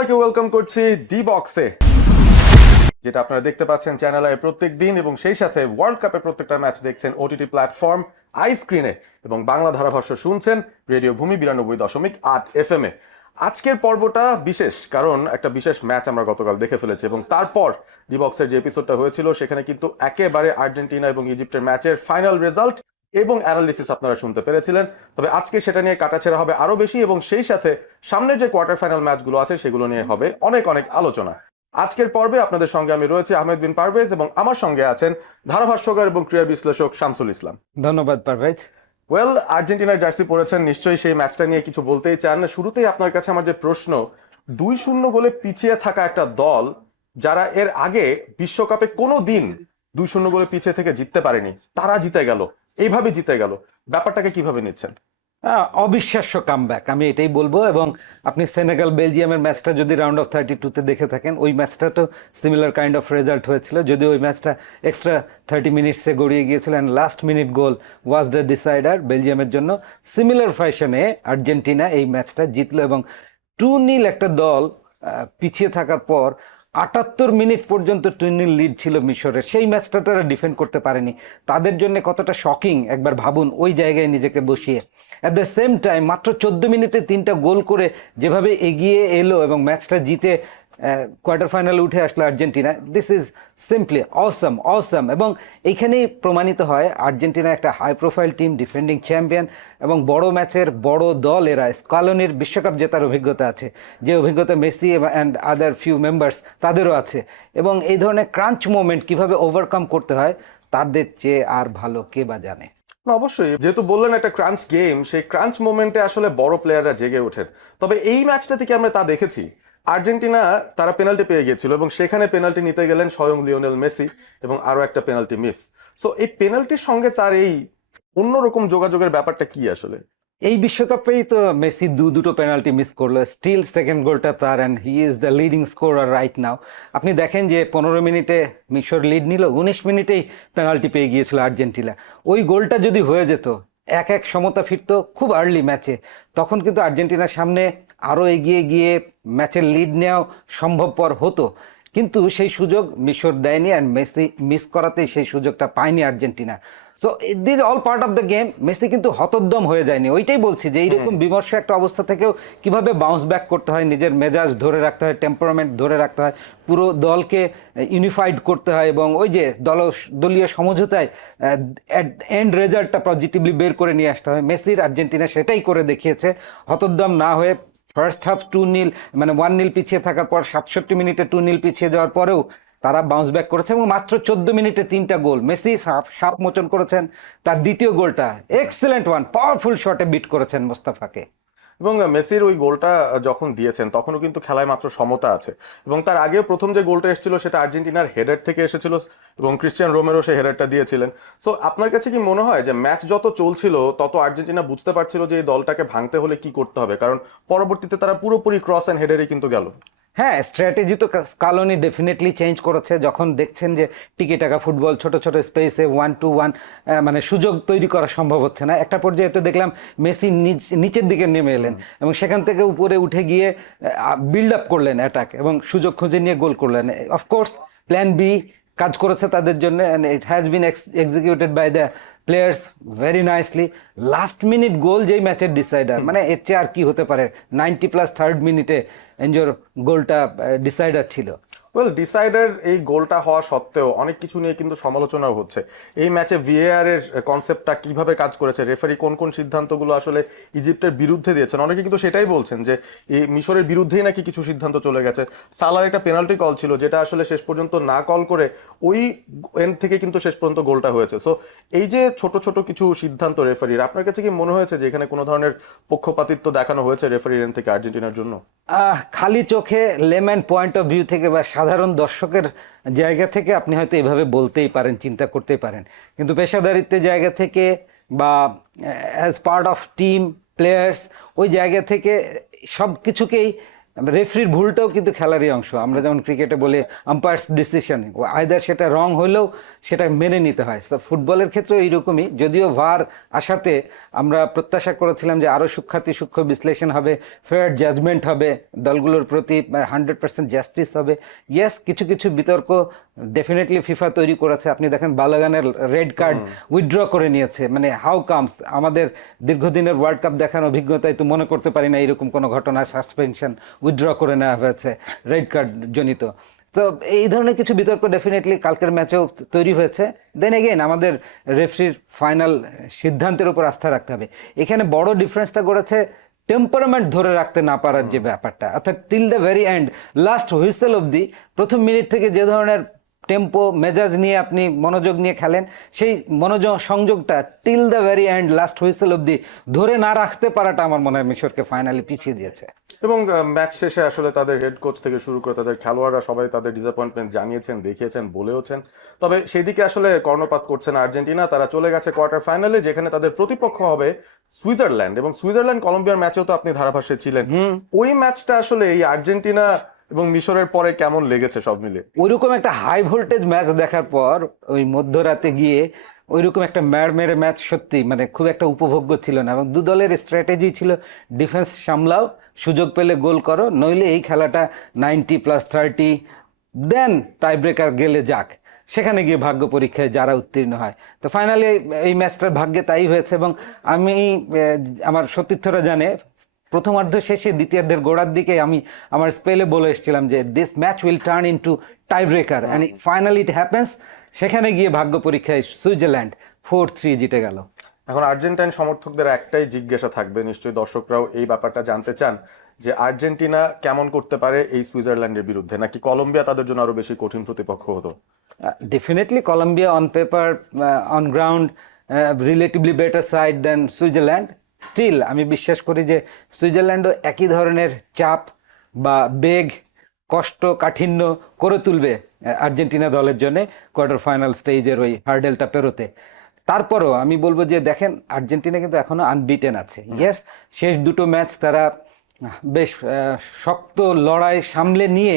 সবাইকে ওয়েলকাম করছি ডি বক্সে, যেটা আপনারা দেখতে পাচ্ছেন চ্যানেলে প্রত্যেক দিন, এবং সেই সাথে ওয়ার্ল্ড কাপের প্রত্যেকটা ম্যাচ দেখছেন ওটিটি প্ল্যাটফর্ম আই স্ক্রিনে, এবং বাংলা ধারাভাষ্য শুনছেন রেডিও ভূমি 92.8 FM এ। আজকের পর্বটা বিশেষ, কারণ একটা বিশেষ ম্যাচ আমরা গতকাল দেখে ফেলেছি, এবং তারপর ডি বক্সের যে এপিসোডটা হয়েছিল সেখানে কিন্তু একেবারে আর্জেন্টিনা এবং ইজিপ্টের ম্যাচের ফাইনাল রেজাল্ট এবং অ্যানালিসিস আপনারা শুনতে পেরেছিলেন। তবে আজকে সেটা নিয়ে কাটাছেড়া হবে আরো বেশি, এবং সেই সাথে সামনের যে কোয়ার্টার ফাইনাল ম্যাচগুলো আছে সেগুলো নিয়ে হবে অনেক অনেক আলোচনা। আজকের পর্বে আপনাদের সঙ্গে আমি রয়েছি আহমেদ বিন পারভেজ, এবং আমার সঙ্গে আছেন ধারাভাষ্যকার এবং ক্রীড়া বিশ্লেষক শামসুল ইসলাম। ধন্যবাদ পারভেজ। ওয়েল, আর্জেন্টিনার জার্সি পরেছেন, নিশ্চয়ই সেই ম্যাচটা নিয়ে কিছু বলতেই চান। শুরুতেই আপনার কাছে আমার যে প্রশ্ন, 2-0 গোলে পিছিয়ে থাকা একটা দল, যারা এর আগে বিশ্বকাপে কোনো দিন 2-0 গোলে পিছিয়ে থেকে জিততে পারেনি, তারা জিতে গেল, এইভাবে জিতে গেল, ব্যাপারটাকে কিভাবে নিচ্ছেন? অবিশ্বাস্য কামব্যাক, আমি এটাই বলবো। এবং আপনি সেনেগাল বেলজিয়ামের ম্যাচটা যদি রাউন্ড অফ 32-তে দেখে থাকেন, ওই ম্যাচটা তো সিমিলার কাইন্ড অফ রেজাল্ট হয়েছিল, যদিও ওই ম্যাচটা এক্সট্রা 30 মিনিটসে গড়িয়ে গিয়েছিল, and last minute goal was the decider বেলজিয়ামের জন্য। সিমিলার ফ্যাশনে আর্জেন্টিনা এই ম্যাচটা জিতলো, এবং 2-0 একটা দল পিছিয়ে থাকার পর 78 মিনিট পর্যন্ত 2-0 লিড ছিল মিশরের, সেই ম্যাচটা তারা ডিফেন্ড করতে পারেনি। তাদের জন্য কতটা শকিং একবার ভাবুন, ওই জায়গায় নিজেকে বসিয়ে। অ্যাট দ্য সেম টাইম মাত্র 14 মিনিটে 3টা গোল করে যেভাবে এগিয়ে এলো এবং ম্যাচটা জিতে কোয়ার্টার ফাইনালে উঠে আসলো Argentina, this is simply awesome awesome. এবং এইখানেই প্রমাণিত হয় আর্জেন্টিনা একটা high profile team, defending champion, এবং বড় ম্যাচের বড় দল এরা। স্কালোনির বিশ্বকাপ জেতার অভিজ্ঞতা আছে, যে অভিজ্ঞতা Messi and other few members তাদেরও আছে, এবং এই ধরনের ক্রাঞ্চ মোমেন্ট কিভাবে ওভারকাম করতে হয় তাদের চেয়ে আর ভালো কে বা জানে। না, অবশ্যই, যেহেতু বললেন একটা ক্রাঞ্চ গেম, সেই ক্রাঞ্চ মোমেন্টে আসলে বড় প্লেয়াররা জেগে ওঠেন। তবে এই ম্যাচটা থেকে আমরা তা দেখেছি, আর্জেন্টিনা তারা পেনাল্টি পেয়ে গিয়েছিল, এবং সেখানে পেনাল্টি নিতে গেলেন স্বয়ং লিওনেল মেসি, এবং আরো একটা পেনাল্টি মিস। সো এই পেনাল্টির সঙ্গে তার এই অন্যরকম যোগাযোগের ব্যাপারটা কি আসলে? এই বিশ্বকাপেই তো মেসি দুটো পেনাল্টি মিস করলো, স্টিল সেকেন্ড গোলটা তার, and he is the leading scorer right now. আপনি দেখেন যে 15 মিনিটে মিশর লিড নিল, 19 মিনিটেই পেনাল্টি পেয়ে গিয়েছিল আর্জেন্টিনা। ওই গোলটা যদি হয়ে যেত, 1-1 সমতা ফিরতো খুব আর্লি ম্যাচে, তখন কিন্তু আর্জেন্টিনার সামনে আরও এগিয়ে গিয়ে ম্যাচের লিড নেওয়াও সম্ভবপর হতো। কিন্তু সেই সুযোগ মিশর দেয়নি, অ্যান্ড মেসি মিস করাতেই সেই সুযোগটা পায়নি Argentina. So this all part of the game. Messi কিন্তু হতোদ্যম হয়ে যায়নি, ওইটাই বলছি যে এইরকম বিমর্ষ একটা অবস্থা থেকেও কিভাবে বাউন্স ব্যাক করতে হয়, নিজের মেজাজ ধরে রাখতে হয়, টেম্পারামেন্ট ধরে রাখতে হয়, পুরো দলকে ইউনিফাইড করতে হয়, এবং ওই যে দলীয় সমঝোতায় এন্ড রেজাল্টটা পজিটিভলি বের করে নিয়ে আসতে হয়। মেসির আর্জেন্টিনা সেটাই করে দেখিয়েছে, হতোদ্যম না হয়ে। ফার্স্ট হাফ 2-0 মানে 1-0 পিছিয়ে থাকার পর 67 মিনিটে 2-0 পিছিয়ে যাওয়ার পরেও তারা বাউন্স ব্যাক করেছে, এবং মাত্র 14 মিনিটে 3টা গোল। মেসি সাপ মোচন করেছেন, তার দ্বিতীয় গোলটা এক্সেলেন্ট ওয়ান, পাওয়ারফুল শটে বিট করেছেন মোস্তাফাকে। এবং মেসির ওই গোলটা যখন দিয়েছেন তখনও কিন্তু খেলায় মাত্র সমতা আছে, এবং তার আগেও প্রথম যে গোলটা এসেছিল সেটা আর্জেন্টিনার হেডার থেকে এসেছিল, এবং ক্রিশ্চিয়ান রোমেরো সেই হেডারটা দিয়েছিলেন। সো আপনার কাছে কি মনে হয় যে ম্যাচ যত চলছিল তত আর্জেন্টিনা বুঝতে পারছিল যে এই দলটাকে ভাঙতে হলে কি করতে হবে? কারণ পরবর্তীতে তারা পুরোপুরি ক্রস অ্যান্ড হেডারই কিন্তু গেল। হ্যাঁ, স্ট্র্যাটেজি তো স্কালোনি ডেফিনেটলি চেঞ্জ করেছে, যখন দেখছেন যে টিকে টাকা ফুটবল, ছোট ছোট স্পেসে 1-2-1 মানে সুযোগ তৈরি করা সম্ভব হচ্ছে না। একটা পর্যায়ে তো দেখলাম মেসি নিচের দিকে নেমে এলেন, এবং সেখান থেকে উপরে উঠে গিয়ে বিল্ড আপ করলেন অ্যাটাক, এবং সুযোগ খুঁজে নিয়ে গোল করলেন। অফকোর্স প্ল্যান বি কাজ করেছে তাদের জন্য, and it has been executed by the players very nicely. Last minute goal যেই ম্যাচের ডিসাইডার, মানে এর চেয়ে আর কি হতে পারে? 90+ থার্ড মিনিটে এনজোর গোলটা ডিসাইডার ছিল। ওয়েল, ডিসাইডার এই গোলটা হওয়া সত্ত্বেও অনেক কিছু নিয়ে কিন্তু সমালোচনাও হচ্ছে। এই ম্যাচে ভিএআর এর কনসেপ্টটা কিভাবে কাজ করেছে, রেফারি কোন কোন সিদ্ধান্তগুলো আসলে ইজিপ্টের বিরুদ্ধে দিয়েছেন, অনেকে কিন্তু সেটাই বলছেন যে এই মিশরের বিরুদ্ধেই নাকি কিছু সিদ্ধান্ত চলে গেছে। সালার একটা পেনাল্টি কল ছিল, যেটা আসলে শেষ পর্যন্ত না কল করে ওই এন্ড থেকে কিন্তু শেষ পর্যন্ত গোলটা হয়েছে। সো এই যে ছোট ছোট কিছু সিদ্ধান্ত রেফারির, আপনার কাছে কি মনে হয়েছে যে এখানে কোনো ধরনের পক্ষপাতিত্ব দেখানো হয়েছে রেফারির এন্ড থেকে আর্জেন্টিনার জন্য? খালি চোখে লেম্যান পয়েন্ট অফ ভিউ থেকে বা সাধারণ দর্শকের জায়গা থেকে আপনি হয়তো এভাবে বলতেই পারেন, চিন্তা করতেই পারেন, কিন্তু পেশাদারিত্বের জায়গা থেকে বা as part of team players, ওই জায়গা থেকে সব কিছুকেই রেফরির ভুলটাও কিন্তু খেলারই অংশ। আমরা যেমন ক্রিকেটে বলি আম্পায়ার্স ডিসিশন, আইদার সেটা রং হলেও সেটা মেনে নিতে হয়। তো ফুটবলের ক্ষেত্রে এইরকমই, যদিও ভার আসাতে আমরা প্রত্যাশা করেছিলাম যে আরও সূক্ষ্ম বিশ্লেষণ হবে, ফেয়ার জাজমেন্ট হবে, দলগুলোর প্রতি 100% জাস্টিস হবে। ইয়েস, কিছু কিছু বিতর্ক ডেফিনেটলি ফিফা তৈরি করেছে। আপনি দেখেন বালাগানের রেড কার্ড উইথড্র করে নিয়েছে, মানে হাউ কামস? আমাদের দীর্ঘদিনের ওয়ার্ল্ড কাপ দেখার অভিজ্ঞতায় তো মনে করতে পারি না এরকম কোনো ঘটনা সাসপেনশন উইথড্র করে নেওয়া হয়েছে রেড কার্ড জনিত। তো এই ধরনের কিছু বিতর্ক ডেফিনেটলি কালকের ম্যাচেও তৈরি হয়েছে। দেন এগেইন আমাদের রেফারির ফাইনাল সিদ্ধান্তের উপর আস্থা রাখতে হবে। এখানে বড় ডিফারেন্সটা করেছে টেম্পারমেন্ট ধরে রাখতে না পারার যে ব্যাপারটা, অর্থাৎ till the very end, last whistle অবধি, প্রথম মিনিট থেকে যে ধরনের টেম্পো মেজাজ নিয়ে আপনি মনোযোগ নিয়ে খেলেন, সেই মনোযোগ সংযোগটা till the very end, last whistle অবধি ধরে না রাখতে পারাটা আমার মনে হয় মিশরকে ফাইনালি পিছিয়ে দিয়েছে। এবং ম্যাচ শেষে আসলে তাদের হেড কোচ থেকে শুরু করে তাদের খেলোয়াড়রা সবাই তাদের ডিসঅ্যাপয়েন্টমেন্ট জানিয়েছেন, দেখিয়েছেন, বলেওছেন। তবে সেই দিকে আসলে কর্ণপাত করছে না আর্জেন্টিনা। তারা চলে গেছে কোয়ার্টার ফাইনালে, যেখানে তাদের প্রতিপক্ষ হবে সুইজারল্যান্ড। এবং সুইজারল্যান্ড কলম্বিয়ার ম্যাচেও তো আপনি ধারাভাষ্যে ছিলেন। ওই ম্যাচটা আসলে এই আর্জেন্টিনা এবং মিশরের পরে কেমন লেগেছে সব মিলে? ওইরকম একটা হাই ভোল্টেজ ম্যাচ দেখার পর ওই মধ্যরাতে গিয়ে ওইরকম একটা মেরে ম্যাচ সত্যি মানে খুব একটা উপভোগ্য ছিল না। এবং দু দলের স্ট্র্যাটেজি ছিল ডিফেন্স সামলাও, সুযোগ পেলে গোল করো, নইলে এই খেলাটা 90+30, দেন টাই ব্রেকার গেলে যাক, সেখানে গিয়ে ভাগ্য পরীক্ষায় যারা উত্তীর্ণ হয়। তো ফাইনালি এই ম্যাচটার ভাগ্যে তাই হয়েছে। এবং আমি আমার সতীর্থরা জানে, প্রথমার্ধ শেষে দ্বিতীয়ার্ধের গোড়ার দিকে আমি আমার স্পেলে বলে এসেছিলাম যে this match will turn into tie breaker, and finally it happens. সেখানে গিয়ে ভাগ্য পরীক্ষায় সুইজারল্যান্ড 4-3 জিতে গেল। এখন আর্জেন্টাইন সমর্থকদের একটাই জিজ্ঞাসা থাকবে, নিশ্চয়ই দর্শকরাও এই ব্যাপারটা জানতে চান, যে আর্জেন্টিনা কেমন করতে পারে এই সুইজারল্যান্ডের বিরুদ্ধে, নাকি কলম্বিয়া তাদের জন্য আরো বেশি কঠিন প্রতিপক্ষ হতো? Definitely Colombia on paper, on ground relatively better side than Switzerland. স্টিল আমি বিশ্বাস করি যে সুইজারল্যান্ডও একই ধরনের চাপ বা বেগ, কষ্ট, কাঠিন্য করে তুলবে আর্জেন্টিনা দলের জন্য কোয়ার্টার ফাইনাল স্টেজের ওই হার্ডেলটা পেরোতে। তারপরও আমি বলবো যে দেখেন, আর্জেন্টিনা কিন্তু এখনো আনবিটেন আছে। ইয়েস, শেষ দুটো ম্যাচ তারা বেশ শক্ত লড়াই সামলে নিয়ে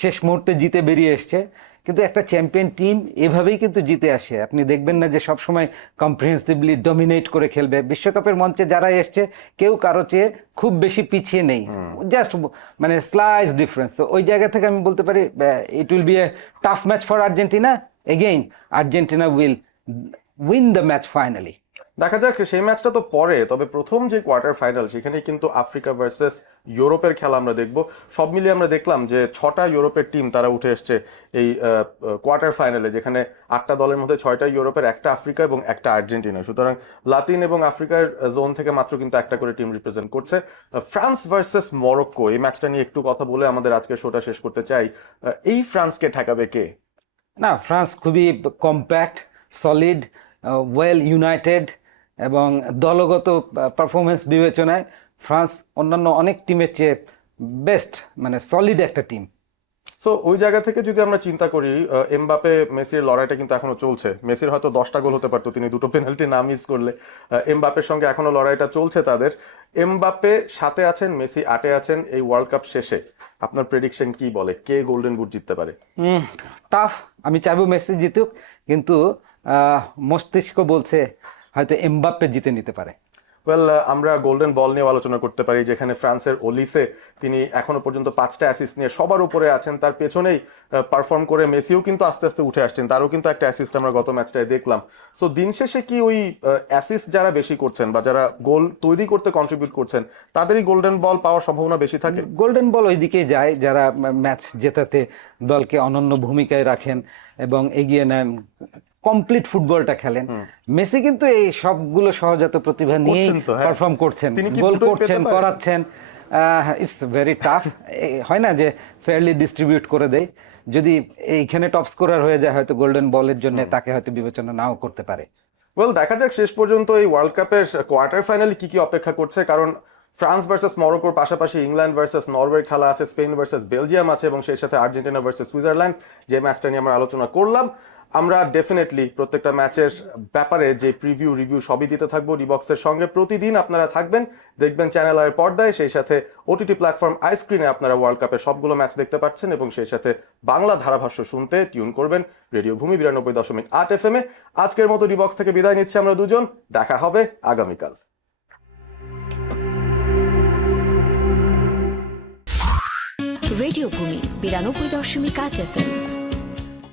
শেষ মুহূর্তে জিতে বেরিয়ে এসছে। কিন্তু একটা চ্যাম্পিয়ন টিম এভাবেই কিন্তু জিতে আসে। আপনি দেখবেন না যে সবসময় কম্প্রিহেন্সিভলি ডমিনেট করে খেলবে। বিশ্বকাপের মঞ্চে যারা এসছে কেউ কারো চেয়ে খুব বেশি পিছিয়ে নেই, জাস্ট মানে স্লাইস ডিফারেন্স। তো ওই জায়গা থেকে আমি বলতে পারি it will B a tough match for Argentina. Again Argentina will win the match finally. দেখা যাক, সেই ম্যাচটা তো পরে। তবে প্রথম যে কোয়ার্টার ফাইনাল, সেখানে কিন্তু আফ্রিকা ভার্সেস ইউরোপের খেলা আমরা দেখব। সব মিলিয়ে আমরা দেখলাম যে 6টা ইউরোপের টিম তারা উঠে এসছে এই কোয়ার্টার ফাইনালে, যেখানে 8টা দলের মধ্যে 6টা ইউরোপের, একটা আফ্রিকা এবং একটা আর্জেন্টিনা। সুতরাং লাতিন এবং আফ্রিকার জোন থেকে মাত্র কিন্তু একটা করে টিম রিপ্রেজেন্ট করছে। ফ্রান্স ভার্সেস মরক্কো, এই ম্যাচটা নিয়ে একটু কথা বলে আমাদের আজকের শোটা শেষ করতে চাই। এই ফ্রান্সকে ঠেকাবে কে? না, ফ্রান্স খুবই কম্প্যাক্ট, সলিড, ওয়েল ইউনাইটেড, এবং দলগত পারফরমেন্স বিবেচনায় ফ্রান্স অন্যান্য অনেক টিমের চেয়ে বেস্ট, মানে সলিড একটা টিম। সো ওই জায়গা থেকে যদি আমরা চিন্তা করি, এমবাপে মেসির লড়াইটা কিন্তু এখনো চলছে। মেসির হয়তো 10টা গোল হতে পারতো, তিনি 2টো পেনাল্টি না মিস করলে। এমবাপের সঙ্গে এখনো লড়াইটা চলছে তাদের। এমবাপে 7-এ আছেন, মেসি 8-এ আছেন। এই ওয়ার্ল্ড কাপ শেষে আপনার প্রেডিকশন কি বলে, কে গোল্ডেন বুট জিততে পারে? টাফ। আমি চাইবো মেসি জিতুক, কিন্তু মস্তিষ্ক বলছে হয়তো এমবাপ্পে জিতে নিতে পারে। ওয়েল, আমরা গোল্ডেন বল নিয়ে আলোচনা করতে পারি, যেখানে ফ্রান্সের ওলিসে, তিনি এখনো পর্যন্ত 5টা অ্যাসিস্ট নিয়ে সবার উপরে আছেন। তার পেছনেই পারফর্ম করে মেসিও কিন্তু আস্তে আস্তে উঠে আসছেন, তারও কিন্তু একটা অ্যাসিস্ট আমরা গত ম্যাচটায় দেখলাম। সো দিন শেষে কি ওই অ্যাসিস্ট যারা বেশি করছেন বা যারা গোল তৈরি করতে কন্ট্রিবিউট করছেন, তাদেরই গোল্ডেন বল পাওয়ার সম্ভাবনা বেশি থাকে? গোল্ডেন বল ওই দিকেই যায় যারা ম্যাচ জেতাতে দলকে অনন্য ভূমিকায় রাখেন এবং এগিয়ে নেন, কমপ্লিট ফুটবলটা খেলেন। মেসি কিন্তু এই সবগুলো সহজাত প্রতিভা নিয়ে পারফর্ম করছেন, গোল করছেন, করাচ্ছেন। It's very tough. হয় না যে ফেয়ারলি ডিস্ট্রিবিউট করে দেয়। যদি এইখানে টপ স্কোরার হয়ে যায়, হয়তো গোল্ডেন বলের জন্য তাকে হয়তো বিবেচনা নাও করতে পারে। ওয়েল, দেখা যাক শেষ পর্যন্ত এই ওয়ার্ল্ড কাপের কোয়ার্টার ফাইনালে কি কি অপেক্ষা করছে। কারণ ফ্রান্স ভার্সেস মরক্কোর পাশাপাশি ইংল্যান্ড ভার্সেস নরওয়ের খেলা আছে, স্পেন ভার্সেস বেলজিয়াম আছে, এবং সেই সাথে আর্জেন্টিনা ভার্সেস সুইজারল্যান্ড, যে ম্যাচটা নিয়ে আমরা আলোচনা করলাম। আমরা ডেফিনেটলি প্রত্যেকটা ম্যাচের ব্যাপারে যে প্রিভিউ রিভিউ সবই দিতে থাকবো ডিবক্সের সঙ্গে। প্রতিদিন আপনারা থাকবেন, দেখবেন চ্যানেল আয়ের পর্দায়, সেই সাথে ওটিটি প্ল্যাটফর্ম আইস্ক্রিনে আপনারা ওয়ার্ল্ড কাপের সবগুলো ম্যাচ দেখতে পাচ্ছেন, এবং সেই সাথে বাংলা ধারাভাষ্য শুনতে টিউন করবেন রেডিও ভূমি 92.8 FM এ। আজকের মতো ডিবক্স থেকে বিদায় নিচ্ছি আমরা দুজন, দেখা হবে আগামীকাল। রেডিও ভূমি 92.8 FM।